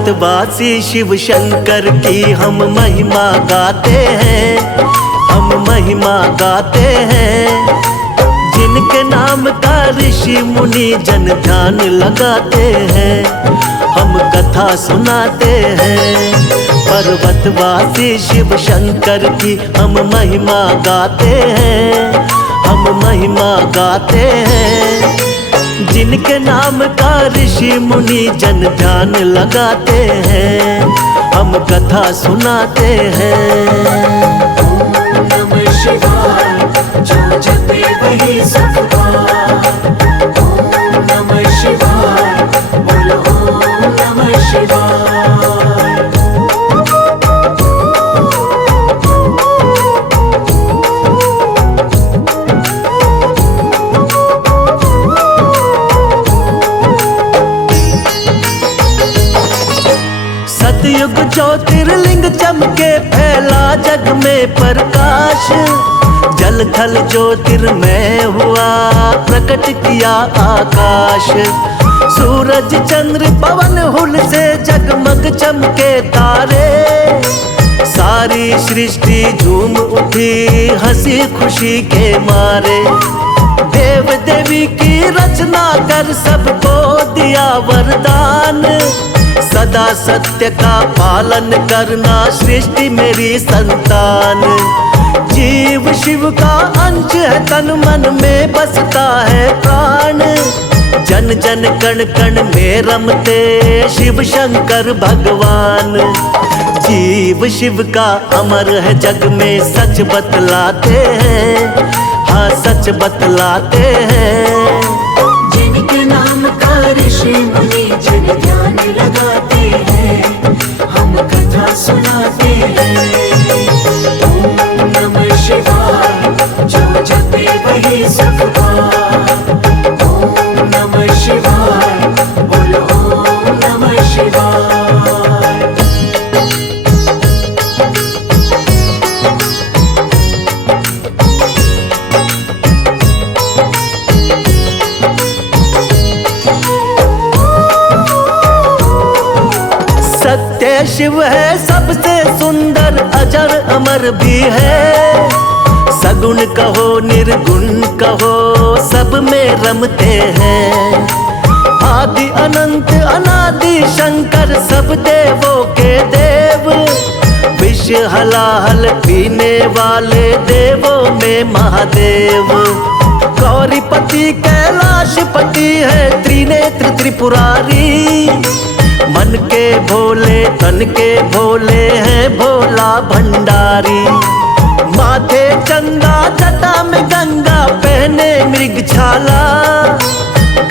पर्वतवासी शिव शंकर की हम महिमा गाते हैं, हम महिमा गाते हैं। जिनके नाम का ऋषि मुनि जन ध्यान लगाते हैं, हम कथा सुनाते हैं। पर्वतवासी शिव शंकर की हम महिमा गाते हैं, हम महिमा गाते हैं। जिनके नाम का ऋषि मुनि जन ध्यान लगाते हैं, हम कथा सुनाते हैं। ओम नमः शिवाय, जो जपे वही सुख पाए। ओम नमः शिवाय, बोलो ओम नमः शिवाय। सतयुग ज्योतिर्लिंग चमके फैला जग में प्रकाश। जल थल ज्योतिर्मय हुआ प्रकट किया आकाश। सूरज चंद्र पवन हुल से जगमग चमके तारे। सारी सृष्टि झूम उठी हंसी खुशी के मारे। देव देवी की रचना कर सबको दिया वरदान। सदा सत्य का पालन करना सृष्टि मेरी संतान। जीव शिव का अंश है, तन मन में बसता है प्राण। जन जन कण कण में रमते शिव शंकर भगवान। जीव शिव का अमर है जग में सच बतलाते हैं, हाँ सच बतलाते हैं। जिनके नाम का ऋषि मुनि जन ध्यान लगाते हैं, हम कथा सुनाते हैं। ओम नमः शिवाय, जो जपे वही सुख पाए। ओम नमः शिवाय, बोलो ओम नमः शिवाय। सत्य शिव है सबसे सुंदर, अजर अमर भी है। सगुण कहो निर्गुण कहो सब में रमते हैं। आदि अनंत अनादि शंकर सब देवों के देव। विष हलाहल पीने वाले देवों में महादेव। गौरीपति कैलाशपति है त्रिनेत्र त्रिपुरारी। मन के भोले तन के भोले हैं भोला भंडारी। माथे चंदा जटा में गंगा पहने मृग छाला।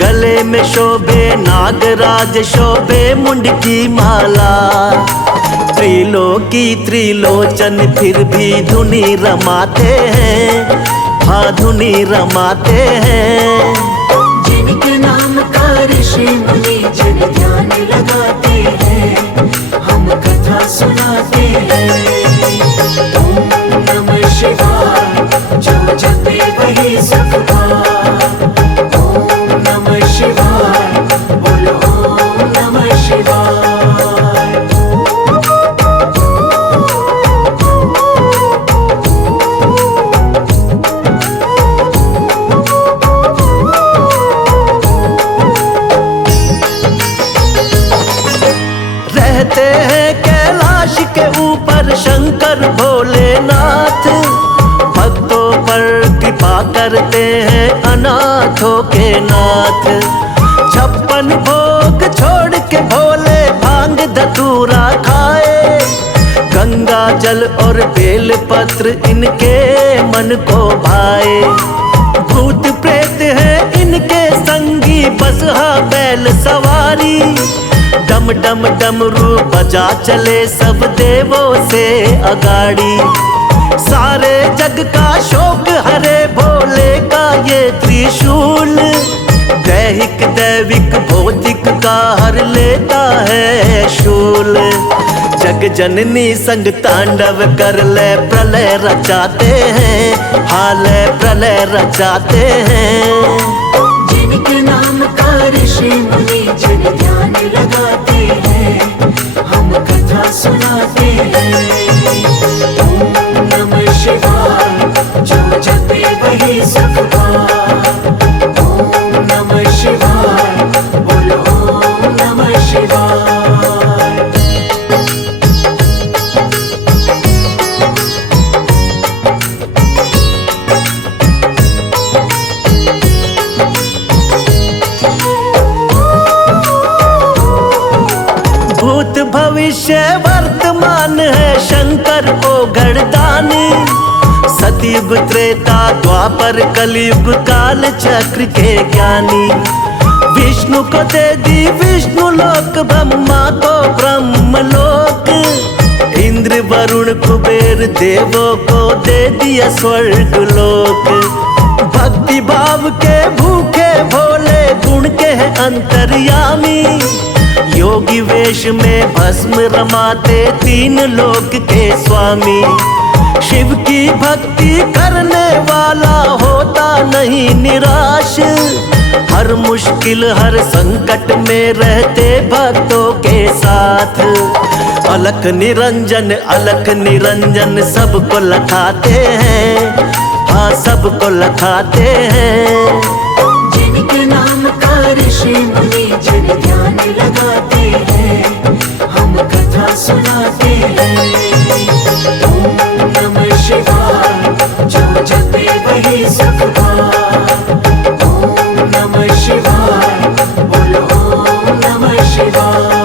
गले में शोभे नागराज शोभे मुंड की माला। त्रिलोकी त्रिलोचन फिर भी धुनी रमाते हैं, हाँ धुनी रमाते हैं। जिनके नाम का ऋषि मुनि जन ध्यान लगाते हैं, हम कथा सुनाते हैं। ओम नमः शिवाय, जो जपे वही सुख पाए। ओम नमः शिवाय, बोलो ओम नमः शिवाय। रहते हैं कैलाश के ऊपर शंकर भोलेनाथ। भक्तों पर कृपा करते हैं अनाथों के नाथ। 56 भोग छोड़ के भोले भांग धतूरा खाए। गंगा जल और बेल पत्र इनके मन को भाए। भूत प्रेत है इनके संगी बसहा बैल सवारी। डम डम डमरू बजा चले सब देवों से अगाड़ी। सारे जग का शोक हरे भोले का ये त्रिशूल। दैहिक दैविक भौतिक का हर लेता है शूल। जग जननी संग तांडव कर ले प्रलय रचाते हैं, हाल प्रलय रचाते हैं। जिनके नाम का ऋषि मुनि जन ध्यान लगाते हैं, भविष्य वर्तमान है शंकर को गढ़दानी। सतयुग त्रेता द्वापर कलयुग काल चक्र के ज्ञानी। विष्णु को दे दी विष्णु लोक, ब्रह्मा को ब्रह्म लोक। इंद्र वरुण कुबेर देवों को दे दिया स्वर्ग लोक। भक्ति भाव के भूखे भोले गुण के हैं अंतर्यामी। योगी वेश में भस्म रमाते तीन लोक के स्वामी। शिव की भक्ति करने वाला होता नहीं निराश। हर मुश्किल हर संकट में रहते भक्तों के साथ। अलख निरंजन सबको लखाते हैं, हाँ सबको लखाते हैं। जिनके नाम का ऋषि मुनि जन ध्यान लगाते हैं, हम कथा सुनाते हैं। ओम नमः शिवाय, जो जपे वही सुख पाए। ओम नमः शिवाय, बोलो ओम नमः शिवाय।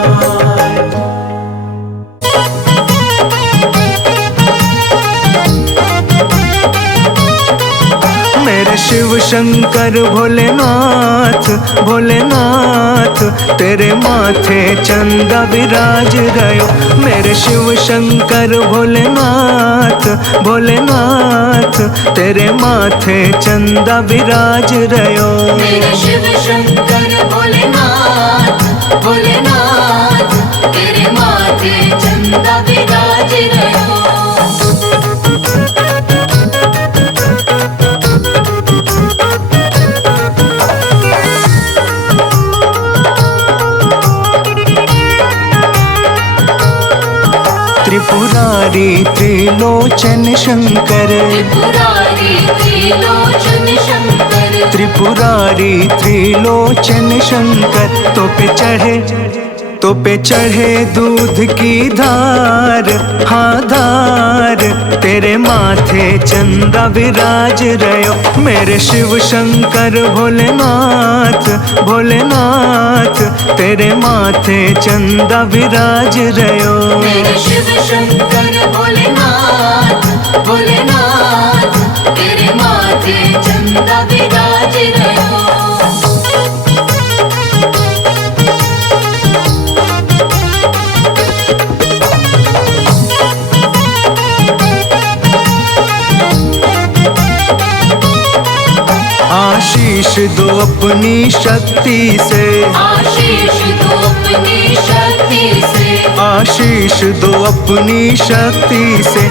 मेरे शिव शंकर भोलेनाथ भोलेनाथ, तेरे माथे चंदा विराज रयो। मेरे शिव शंकर भोलेनाथ भोलेनाथ, तेरे माथे चंदा विराज रयो। मेरे शिव शंकर भोलेनाथ भोलेनाथ, तेरे माथे चंदा विराज रयो। त्रिपुरारी त्रिलोचन शंकर, त्रिपुरारी त्रिलोचन शंकर, त्रिपुरारी त्रिलोचन शंकर। तो पे चढ़े दूध की धार, हाँ धार, तेरे माथे चंदा विराज रयो। मेरे शिव शंकर भोलेनाथ भोलेनाथ, तेरे माथे चंदा विराज रयो। मेरे शिव शंकर भोलेनाथ भोलेनाथ, तेरे माथे चंदा विराज रयो। आशीष दो अपनी शक्ति से, आशीष दो अपनी शक्ति से, आशीष दो अपनी शक्ति से।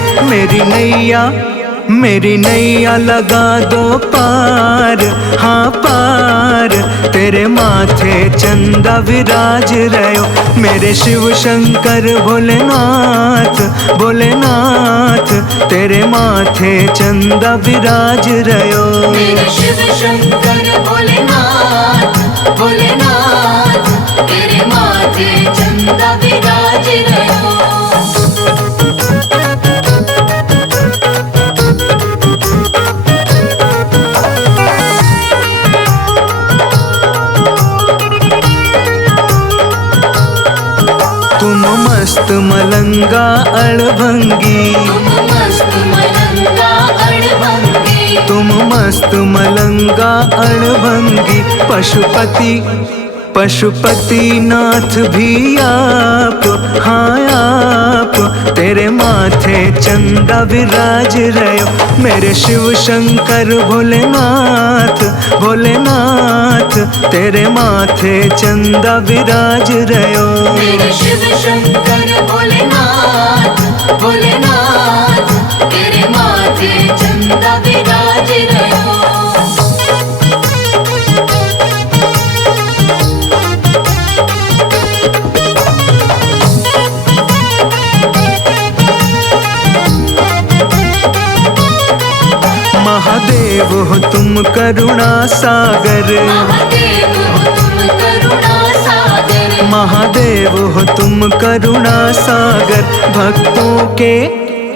मेरी नैया लगा दो पार, हाँ पार, तेरे माथे चंदा विराज रयो। मेरे शिव शंकर भोलेनाथ भोलेनाथ, तेरे माथे चंदा विराज रयो। मेरे शिव शंकर भोलेनाथ भोलेनाथ, तेरे माथे चंदा विराज रयो। तुम मस्त मलंगा अड़भंगी, तुम मस्त मलंगा अड़भंगी, तुम मस्त मलंगा अड़भंगी। पशुपति नाथ भी आप, हाँ आप, तेरे माथे चंदा विराज रयो। मेरे शिव शंकर भोलेनाथ भोलेनाथ, तेरे माथे चंदा विराज रयो। मेरे शिव शंकर भोलेनाथ भोलेनाथ, तेरे माथे चंदा विराज रयो। महादेव हो तुम करुणा सागर, महादेव हो तुम करुणा सागर, महादेव हो तुम करुणा सागर।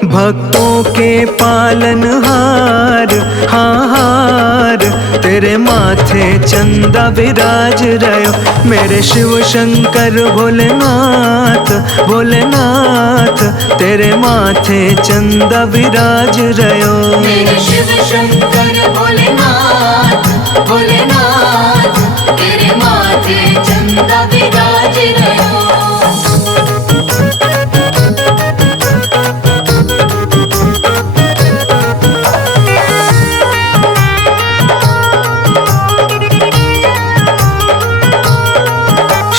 भक्तों के पालनहार, हाँ हार तेरे माथे चंदा विराज रयो। मेरे शिव शंकर भोलेनाथ, भोलेनाथ तेरे माथे चंदा विराज रयो। मेरे शिव शंकर भोलेनाथ, भोलेनाथ तेरे माथे चंदा विराज रयो।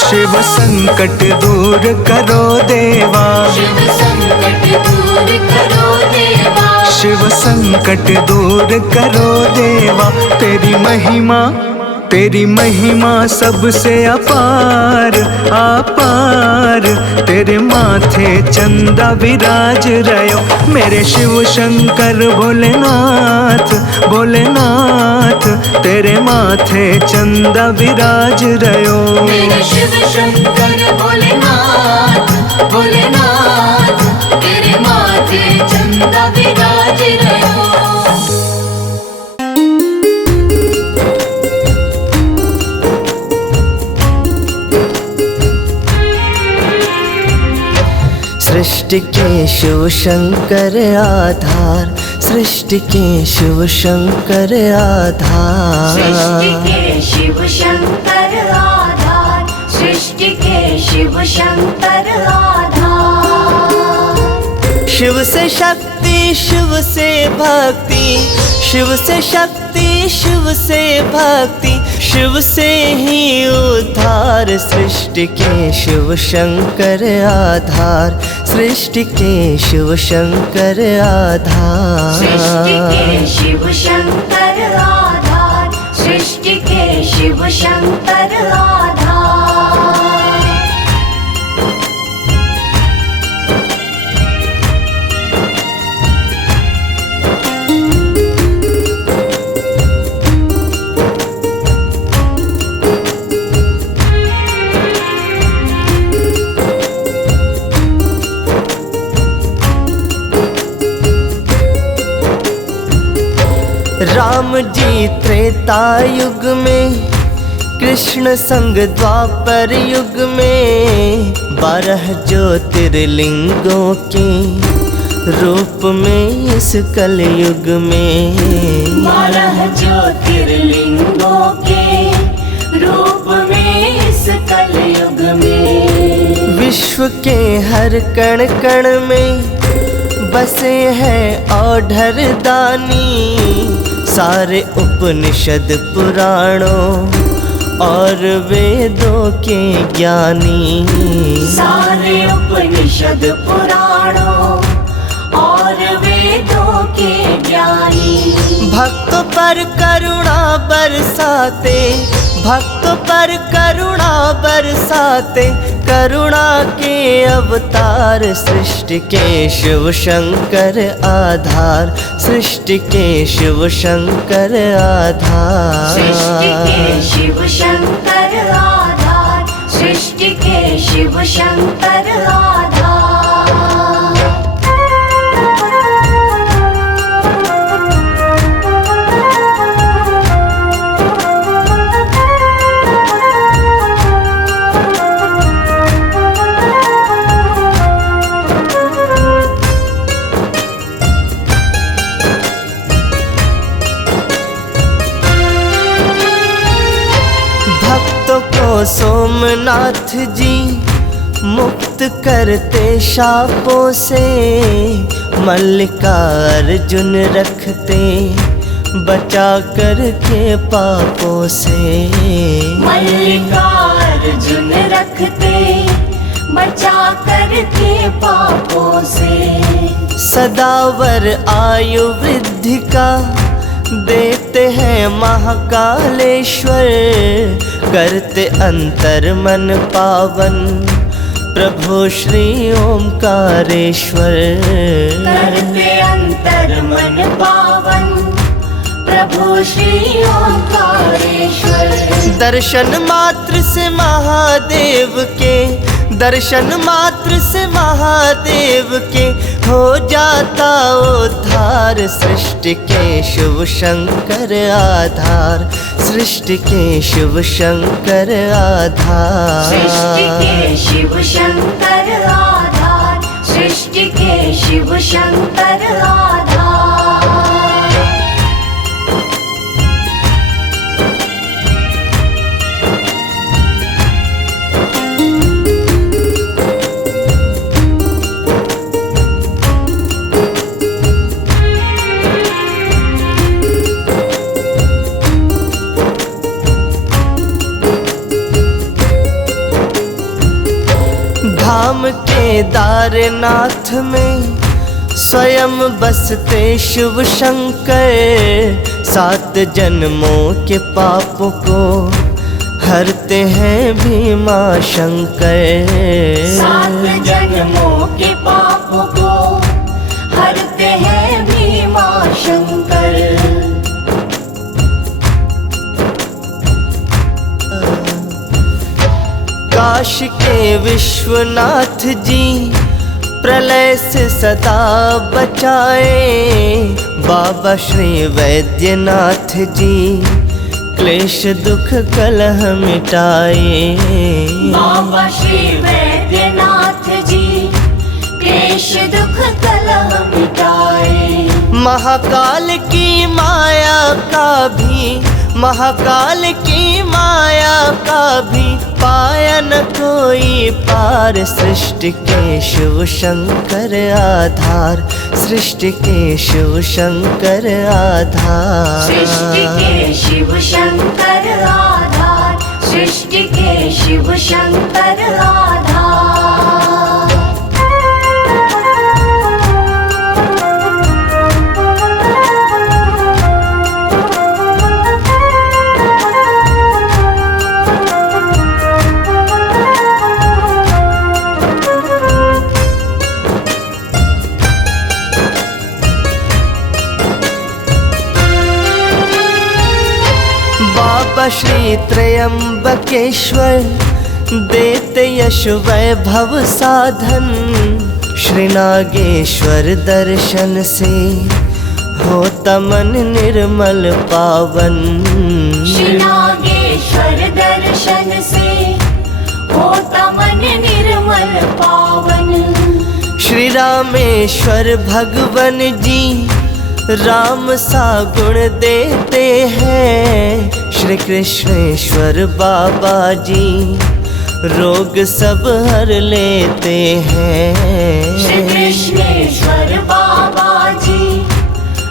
शिव संकट दूर करो देवा, शिव संकट दूर करो देवा, शिव संकट दूर करो देवा। तेरी महिमा सबसे अपार, अपार तेरे माथे चंदा विराज रयो। मेरे शिव शंकर भोलेनाथ, भोलेनाथ तेरे माथे चंदा विराज रयो। मेरे शिव शंकर भोलेनाथ, भोलेनाथ तेरे माथे चंदा विराज रयो। सृष्टि के शिव शंकर आधार, सृष्टि के शिव शंकर आधार। सृष्टि के शिव शंकर आधार, सृष्टि के शिव शंकर आधार। शिव से शक्ति, शिव से भक्ति, शिव से शक्ति, शिव से भक्ति, शिव से ही उद्धार। सृष्टि के शिव शंकर आधार, सृष्टि के शिव शंकर आधार। सृष्टि के शिव शंकर आधार, सृष्टि के शिव शंकर आधार। राम जी त्रेता युग में, कृष्ण संग द्वापर युग में, 12 ज्योतिर्लिंगों के रूप में इस कलयुग में। 12 ज्योतिर्लिंगों के रूप में इस कलयुग में। विश्व के हर कण कण में बसे हैं औढ़र दानी, सारे उपनिषद पुराणों और वेदों के ज्ञानी। सारे उपनिषद पुराणों और वेदों के ज्ञानी। भक्तों पर करुणा बरसाते, भक्तों पर करुणा बरसाते, करुणा के अवतार। सृष्टि के शिव शंकर आधार, सृष्टि के शिव शंकर आधार। सृष्टि के शिव शंकर आधार, सृष्टि के शिव शंकर आधार। भक्तों को सोमनाथ जी मुक्त करते शापों से, मल्लिकार्जुन रखते बचा कर के पापों से। मल्लिकार्जुन रखते बचा कर के पापों से। सदावर आयु वृद्धि का देते हैं महाकालेश्वर, करते अंतर मन पावन प्रभु श्री ओमकारेश्वर। करते अंतर मन पावन प्रभु श्री ओमकारेश्वर। दर्शन मात्र से महादेव के दर्शन मात्र से महादेव के हो जाता उद्धार। सृष्टि के शिव शंकर आधार, सृष्टि के शिव शंकर आधार। सृष्टि के शिव शंकर आधार, सृष्टि के शिव शंकर आधार। धाम केदारनाथ में स्वयं बसते शिव शंकर। 7 जन्मों के पापों को हरते हैं भीमा शंकर। 7 जन्मों के पापों को हरते हैं भीमा शंकर। काशी के विश्वनाथ जी प्रलय से सदा बचाए। बाबा श्री वैद्यनाथ जी क्लेश दुख कलह मिटाए। बाबा श्री वैद्यनाथ जी क्लेश दुख कलह मिटाए। महाकाल की माया का भी, महाकाल की माया का भी पाया न कोई पार। सृष्टि के शिव शंकर आधार, सृष्टि के शिव शंकर आधार। सृष्टि के शिव शंकर आधार, सृष्टि के शिव शंकर आधार। बाबा श्री त्रयंबकेश्वर देते यश वैभव साधन। श्री नागेश्वर दर्शन से होता मन निर्मल पावन। श्री नागेश्वर दर्शन से होता मन निर्मल पावन। श्री रामेश्वर भगवन जी राम सा गुण देते हैं। श्री कृष्णेश्वर बाबा जी रोग सब हर लेते हैं। श्री कृष्णेश्वर बाबा जी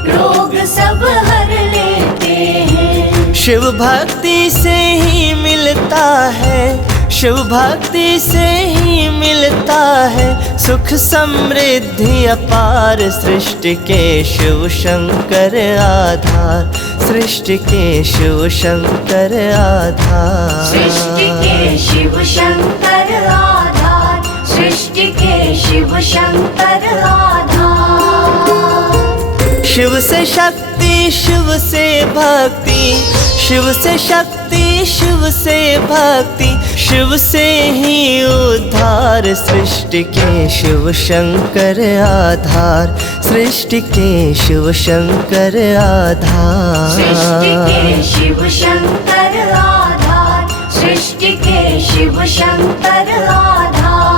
रोग सब हर लेते हैं। शिव भक्ति से ही मिलता है, शिव भक्ति से ही मिलता है सुख समृद्धि अपार। सृष्टि के शिव शंकर आधार, सृष्टि के शिव शंकर आधार। सृष्टि के शिव शंकर आधार, सृष्टि के शिव शंकर आधार। शिव से शक्ति, शिव से भक्ति, शिव से शक्ति, शिव से भक्ति, शिव से ही उद्धार। सृष्टि के शिव शंकर आधार, सृष्टि के शिव शंकर आधार। सृष्टि के शिव शंकर आधार, सृष्टि के शिव शंकर आधार।